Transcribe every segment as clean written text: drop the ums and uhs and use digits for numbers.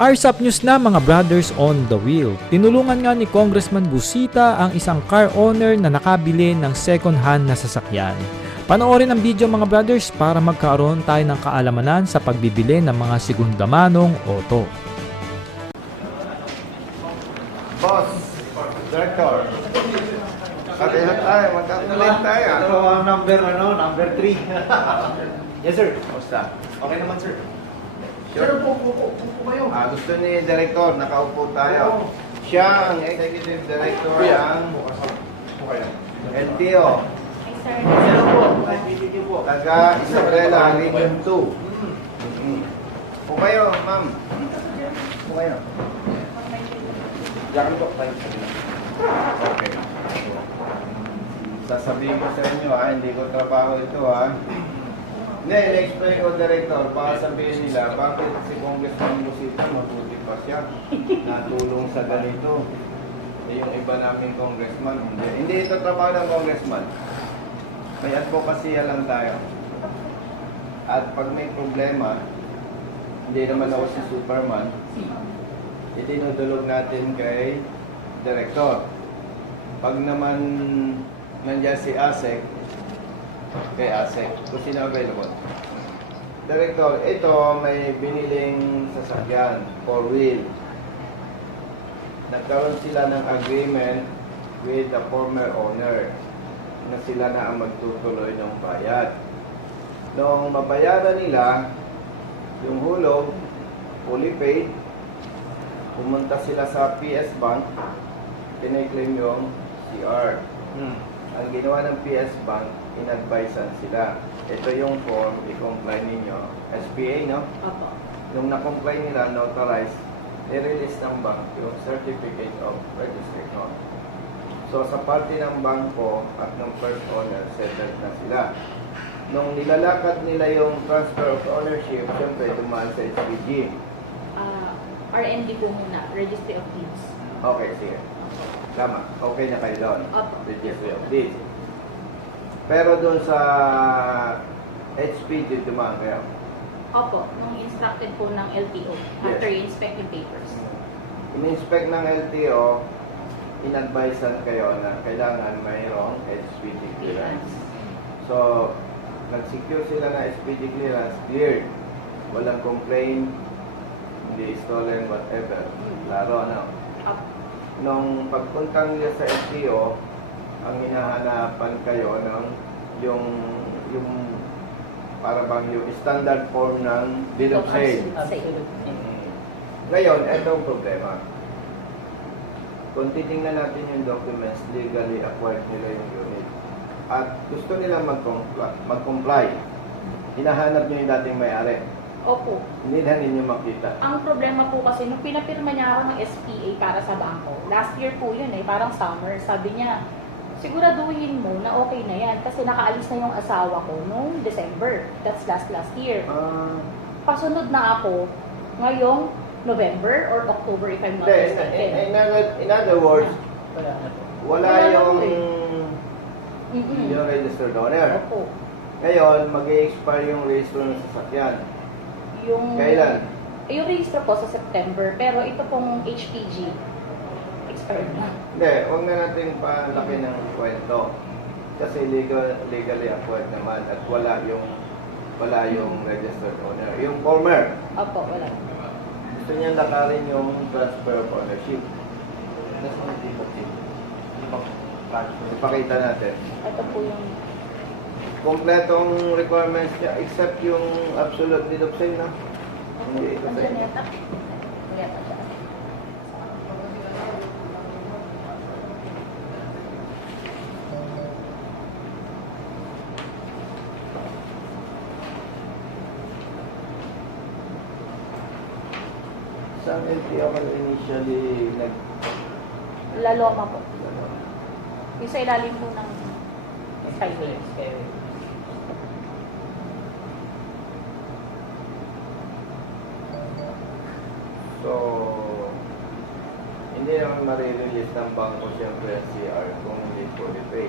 RSAP News na mga brothers on the wheel. Tinulungan nga ni Congressman Busita ang isang car owner na nakabili ng second hand na sasakyan. Panoorin ang video mga brothers para magkaroon tayo ng kaalamanan sa pagbibili ng mga segundamanong auto. Boss, Director. Katihan tayo, magkakalit tayo. Ito ang number 3. Yes, sir. Kamusta? Okay naman, sir. Sure. Upo kayo. Gusto ni Director, nakaupo tayo. Siya ang Executive Director ng LTO. Sir po. Video po. Taga Isabela, Region 2. Upo kayo, ma'am. Upo kayo. Diyan po. Okay. Sasabihin ko sa inyo hindi ko trabaho ito Hindi, in-explain ko, Director, baka sabihin nila, bakit si Congressman Busita mabuti pa siya, natulong sa ganito. Yung iba naming congressman, hindi ito trabaho ng congressman. May advocacy lang tayo. At pag may problema, hindi naman ako si Superman, itinudulog natin kay Director. Pag naman nandiyan si ASEC, kay ASEC, kung sino available. Director, ito may biniling sasakyan, 4-wheel. Nagkaroon sila ng agreement with the former owner na sila na ang magtutuloy ng bayad. Noong mabayaran nila, yung hulog, fully paid, pumunta sila sa PS Bank, tinay-claim yung CR. Ang ginawa ng PS Bank, in-advisean sila. Ito yung form, i-comply ninyo. SPA, no? Opo. Nung na-comply nila, notarized, i-release ng bank yung Certificate of Registration. So, sa parte ng bangko at ng first owner, settled na sila. Nung nilalakad nila yung transfer of ownership, syempre, dumaan sa SPG. RMD po muna, Registry of Deeds. Okay, sige. Tama. Okay na kayo doon. Opo. Registry of Deeds. Pero doon sa HPG, dumaan kayo. Opo, nung instructed po ng LTO after inspecting papers. In-inspect ng LTO, in-advisean kayo na kailangan mayroong HPG clearance. So, nag-secure sila na HPG clearance, cleared. Walang complaint, hindi stolen, whatever. Klaro, ano? Opo. Nung pagpuntang niya sa LTO, ang hinahanapan kayo ng yung para bang yung standard form ng bill of sale. Ngayon, ito ang problema. Kung titingnan natin yung documents, legally acquired nila yung unit. At gusto nila mag-comply. Hinahanap nyo yung dating may-ari. Opo. Hindi na ninyo makita. Ang problema po kasi, nung pinapirma niya ako ng SPA para sa bangko, last year po yun parang summer, sabi niya, siguraduhin mo na okay na yan kasi nakaalis na yung asawa ko noong December. That's last year. Pasunod na ako ngayong November or October if I'm not mistaken. In other words, wala yung Mm-mm. yung registered owner. Opo. Ngayon, mag-i-expire yung register ng sasakyan. Kailan? Yung register po sa September, pero ito pong HPG, expired na. Hindi, huwag na natin palaki ng kwento. Kasi legally acquired naman at wala yung registered owner. Yung former, Opo, wala. gusto niya lakarin yung transfer of ownership. Ipakita natin. Ito po yung Kompletong requirements niya except yung absolute need of sale, no? Hindi ito sa inyo. Yata siya. Saan LTO ka initially Laloma po. Yung sa ilalim po ng Skyway. So, hindi naman marirelease ng bangko siyempre ang CR kung hindi fully paid.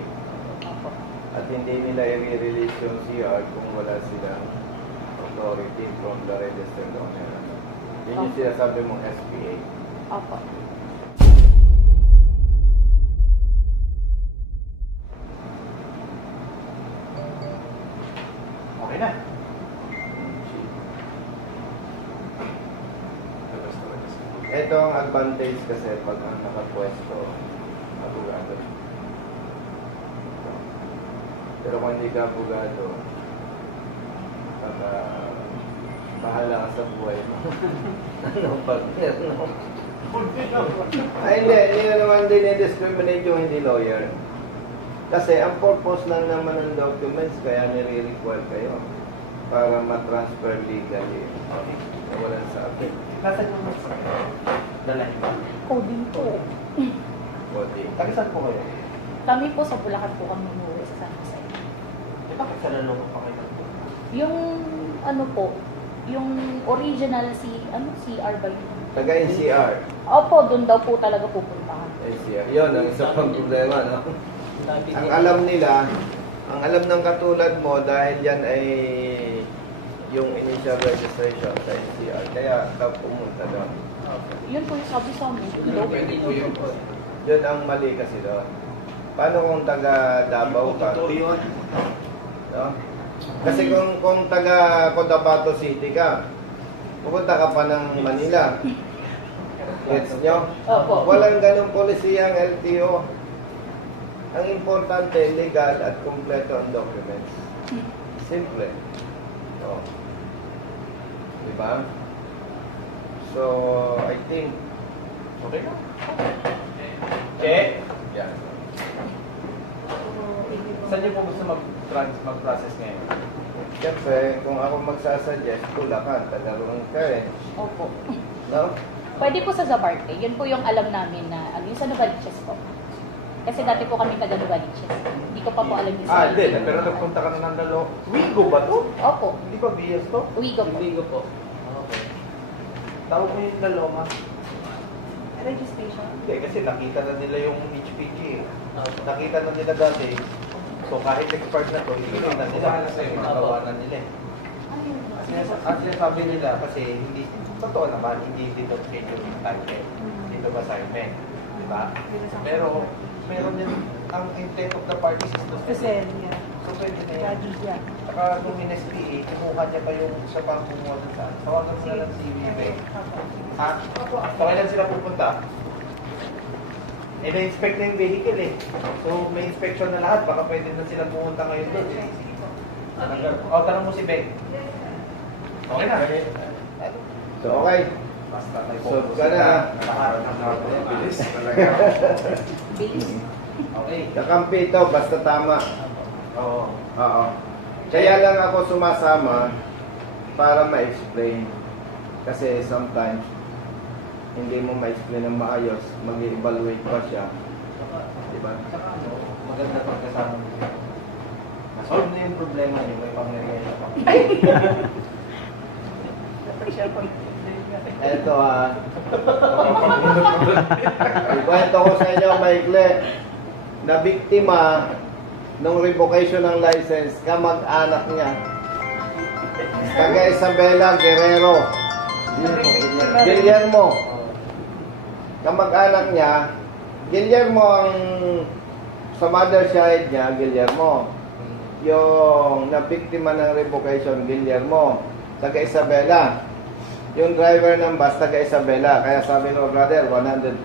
Opo. At hindi nila i-release yung CR kung wala silang authority from the registered owner. Yun yung sinasabi mong SPA. Opo. Okay na. Ito ang advantage kasi pag ang nakapwesto, abogado. Pero kung hindi ka abogado, baka bahala ka sa buhay mo. Ano pag no? Ay hindi na naman din i-discriminate yung hindi lawyer. Kasi ang purpose lang naman ng documents kaya nire-require kayo para ma-transfer legally. Walang sabi. Nasaan yung mas dala niyo? Coding po. Body. Tagisan po kayo. Kami po sa Bulacan po kami umuwi sa San Jose. Bakit sa lalong pa kayo? Yung ano po, yung original CR ba yun? Taga-NCR. Opo, doon daw po talaga pupuntahan. NCR. Yun, ang isa pang problema, no? Ang alam nila, ang alam ng katulad mo dahil yan ay yung initial registration sa NCR. Kaya daw pumunta doon. Yun po yung sabi sa amin. Pwede po yun. Yun ang mali kasi doon. Paano kung taga Davao ka? No? Kasi kung taga Cotabato City ka, pupunta ka pa ng Manila. Gets nyo? Opo. Walang ganong polisiya ang LTO. Ang importante, legal at kompleto ang documents. Simple. Oh. Diba? So, I think, Okay na. Check. yeah. Saan niyo po gusto mag-process ngayon? Siyempre, kung ako magsasuggest, Bulacan, taga-roon ka eh. Opo. No? Pwede po sa Zabarte. Yun po yung alam namin na yung sa Novaliches po. Kasi dati po kami taga Novaliches. Hindi ko pa po alam yung sa Hindi. Pero nagpunta ka na ng dalo. Wigo ba to? Opo. Hindi ba BS to? Uwigo po. Wigo po. Okay. Tawag mo yung Daloma. Registration? Hindi, kasi nakita na nila yung HPG eh. Nakita na nila dati. So kahit expired na to, hindi na nila. Magawa na nila eh. At sinasabi nila kasi hindi, totoo naman, hindi dito schedule yung time eh. Dito ba assignment? Diba? Pero, meron din, ang intent of the parties is to sell. So pwede na yan. Saka nung in-SPA, kinuha niya pa yung siya pang kumuha doon sa tawagan mo na lang si Vive. Ha? So kailan sila pupunta? Eh, na-inspect na yung vehicle eh. So may inspection na lahat, baka pwede na sila pumunta ngayon doon. O, tanong mo si Ben. Okay na. So, okay. Basta may So, focus ka na. Bilis talaga. Base. Okay. Kakampi ito, basta tama. Oo. Oo. Kaya lang ako sumasama para ma-explain. Kasi sometimes, hindi mo ma-explain ng maayos, mag-evaluate pa siya. Diba? Saka ano, maganda pagkasama mo siya. Nasolve na yung problema niyo, may pangyayari na pa. Eto ikwento ko sa inyo, maikli, na biktima ng revocation ng license, kamag-anak niya. Taga Isabela Guerrero. Guillermo. Kamag-anak niya, Guillermo ang sa mother side niya, Guillermo. Yung nabiktima ng revocation, Guillermo. Taga Isabela. Yung driver ng bus, taga Isabela. Kaya sabi no, brother, 100%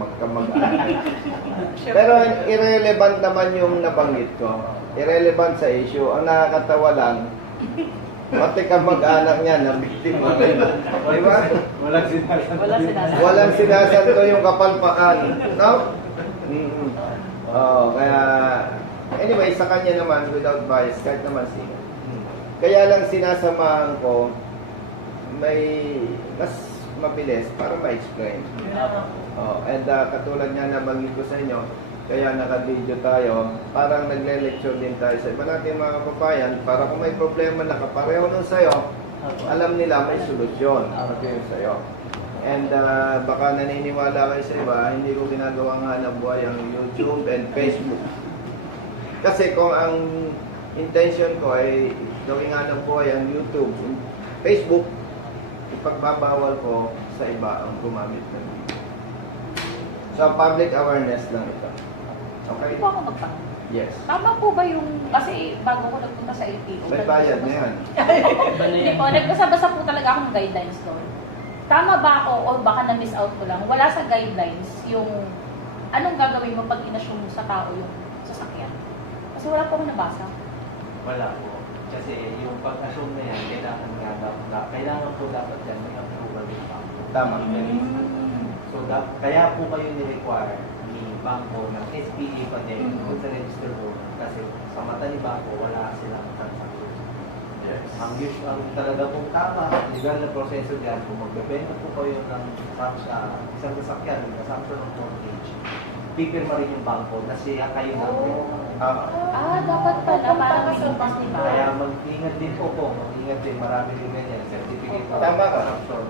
magkamag-anak. Pero irrelevant naman yung nabanggit ko. Irrelevant sa issue. Ang nakakatawa lang, pati kamag-anak niya na biktima. Diba? Walang sinasabi. Walang sinasanto yung kapalpakan. No? Kaya, anyway, sa kanya naman, without bias, kahit naman sino. Kaya lang sinasamahan ko, may mas mabilis para ma-explain. And katulad nga nabanggit ko sa inyo, kaya naka-video tayo, parang nagle-lecture din tayo sa iba natin mga kababayan, para kung may problema na kapareho nun sa'yo, alam nila may solusyon. Ito yung sa'yo. And baka naniniwala kayo sa iba, hindi ko ginagawang hanap buhay ang YouTube and Facebook. Kasi kung ang intention ko ay gawing hanap buhay ang YouTube, Facebook, ipagbabawal ko sa iba ang gumamit ng video. So, public awareness lang ito. Okay? Hindi po ako magtanong. Yes. Tama po ba yung, kasi bago ko nagpunta sa LTO. May bayad na yan. Hindi po, nagbasa-basa po talaga ako ng guidelines doon. Tama ba ako o baka na-miss out ko lang, wala sa guidelines yung anong gagawin mo pag inassume mo sa tao yung sasakyan? Kasi wala po akong nabasa. Wala po. Kasi yung pag-assume na yan, kailangan po dapat yan may approval ng bangko. Tama. So, kaya po kayo ni-require ni bangko ng SPA pa din kung sa register mo. Kasi sa mata ni bangko, wala silang transaction. Yes. Ang talaga pong tama, legal na proseso diyan, kung magbebenta po kayo ng isang sasakyan, ng assumption of mortgage, pipirma rin yung bangko na siya kayo na Dapat pala, parang minutas, di ba? Kaya mag-ingat din po, mag-ingat din, marami din ganyan, certificate of Tama ka. assumption.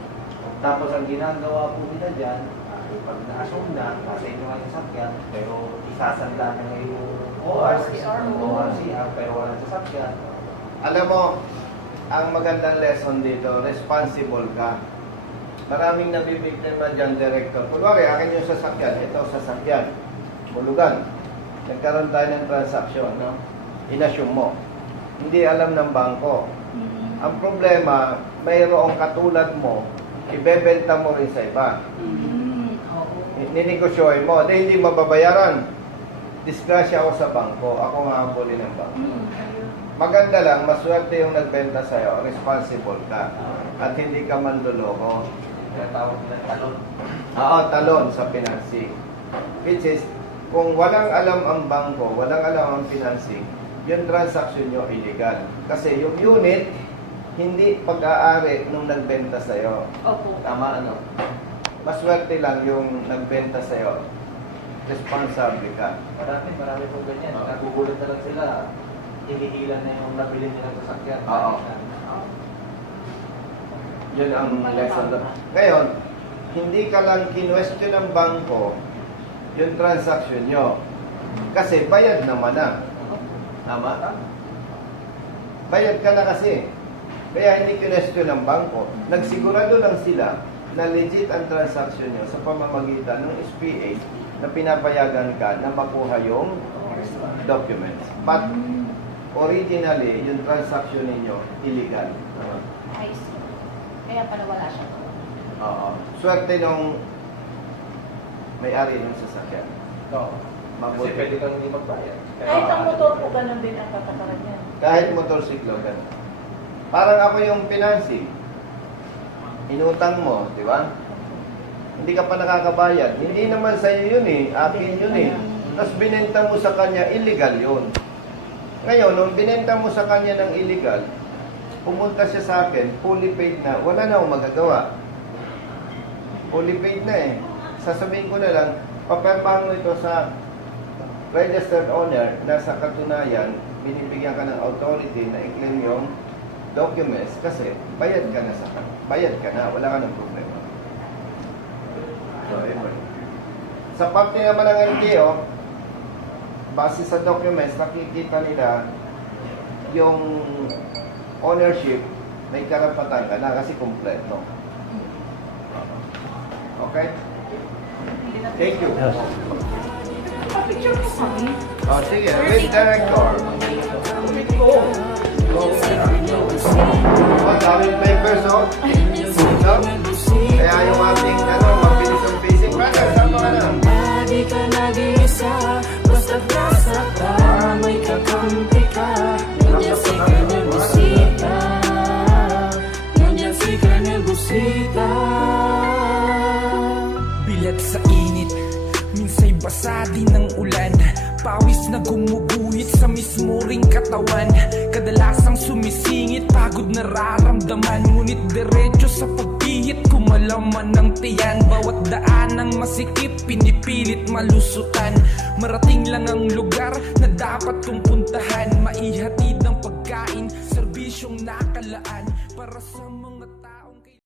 Tapos ang ginagawa po nila dyan, pag na-assume na, nasa inyo ang sasakyan, pero isasanda na ngayon yung ORCR, pero walang sasakyan. Alam mo, ang magandang lesson dito, responsible ka. Maraming nabibiktima dyan, director. Kunwari, akin yung sasakyan, ito sasakyan, bulugan. Nagkaroon tayo ng transaksyon, no? Inassume mo. Hindi alam ng bangko. Ang problema, mayroong katulad mo, ibebenta mo rin sa iba. Ninegosyoin mo, hindi mababayaran. Disgrasya ako sa bangko, ako nga ang buli ng bangko. Maganda lang, maswerte yung nagbenta sa'yo, responsible ka. At hindi ka manluloko. Tawag nila talon. Oo, talon sa financing. Which is, kung walang alam ang bangko, walang alam ang financing, yung transaction nyo illegal. Kasi yung unit, hindi pag-aari nung nagbenta sa'yo. Opo. Tama ano? Maswerte lang yung nagbenta sa'yo. Responsable ka. Marami pong ganyan. Oo. Nagugulat na lang sila. Hinihilan na yung nabili nilang sasakyan. Oo. Yun ang lesson doon. Ngayon, hindi ka lang kinwestiyon ng bangko yung transaction nyo. Kasi bayad naman na. Tama? Bayad ka na kasi. Kaya hindi kinwestiyon ng bangko. Nagsigurado lang sila na legit ang transaction nyo sa pamamagitan ng SPA na pinapayagan ka na makuha yung documents. But originally, yung transaction ninyo illegal. Tama? I see. Kaya pala wala siya. Oo. Swerte nung may-ari ng sasakyan. No. Kasi pwede kang hindi magbayad. Kahit ang motor po, ganun din ang patakaran niya. Kahit motorsiklo, ganun. Parang ako yung financing. Inutang mo, di ba? Hindi ka pa nakakabayad. Hindi naman sa'yo yun eh. Akin yun eh. Tapos binenta mo sa kanya, illegal yun. Ngayon, nung binenta mo sa kanya ng illegal, pumunta siya sa akin, fully paid na, wala na akong magagawa. Fully paid na eh. Sasabihin ko na lang, papirmahan mo ito sa registered owner na sa katunayan, binibigyan ka ng authority na i-claim yung documents kasi bayad ka na bayad ka na, wala ka ng problema. So, yun. Sa parte naman ng LTO, base sa documents, nakikita nila yung ownership, may karapatan ka na kasi kompleto. Okay? Thank you. Picture ko kami. Oh, sige, with director. Daming papers, oh. No? Kaya yung ating, mabilis ang basic. Brother, saan ka na? Di ka nag-iisa, basta't nasa ka, may kakampi ka. Nandiyan si Colonel Busita, nandiyan si Colonel Busita. Bilat sa init, minsa'y basa din ng ulan. Pawis na gumuguhit sa mismo ring katawan. Kadalasang sumisingit, pagod nararamdaman. Ngunit diretso sa pagpihit, kumalaman ng tiyan. Bawat daan ng masikip, pinipilit malusutan. Marating lang ang lugar na dapat kong puntahan. Maihatid ng pagkain, serbisyong nakalaan para sa